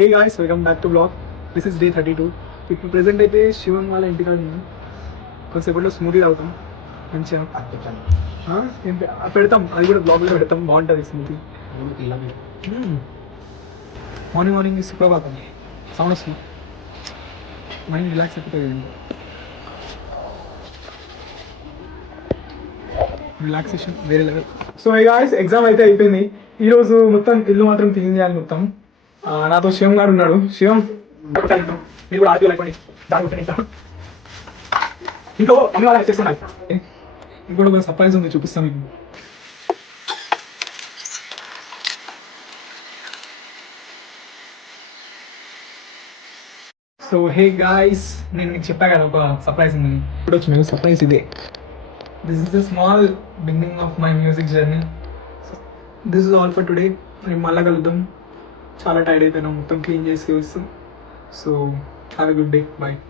Hey guys welcome back to blog. This is day 32. ఇప్పుడు present అయితే శివన్ వాళ్ళ ఇంటికాడ ఉంది. కొంతసేపట్లో స్మూతీ తాగుతాం మంచిగా. పెడతాం, అది కూడా బ్లాగ్లో పెడతాం, బాగుంటుంది స్మూతీ. మార్నింగ్ మార్నింగ్ సుప్రభాతం సౌండ్ వస్తుంది, మైండ్ రిలాక్స్ అయిపోతుంది. రిలాక్సేషన్ వేరే level. So hey guys, exam అయితే అయిపోయింది. ఈరోజు మొత్తం ఇల్లు మాత్రం క్లీన్ చేయాలి మొత్తం. నాతో శివం గారు ఉన్నాడు. శివం మీరు కూడా ఆర్టీఓ అయిపోయింది. ఇంట్లో అన్ని వాళ్ళ చేస్తున్నాయి. ఇంకోటి ఒక సర్ప్రైజ్ ఉంది, చూపిస్తాను మీకు. సో హే గాయ్స్, నేను మీకు చెప్పా కదా ఒక సర్ప్రైజ్ ఉంది. ఇప్పుడు వచ్చి మేము సర్ప్రైజ్ ఇదే. This is the small beginning of my music journey. This is all for today. మేము మళ్ళీ కలుద్దాం. చాలా టైర్డ్ అయిపోయినాం మొత్తం క్లీన్ చేసి వస్తాం. So have a good day, bye.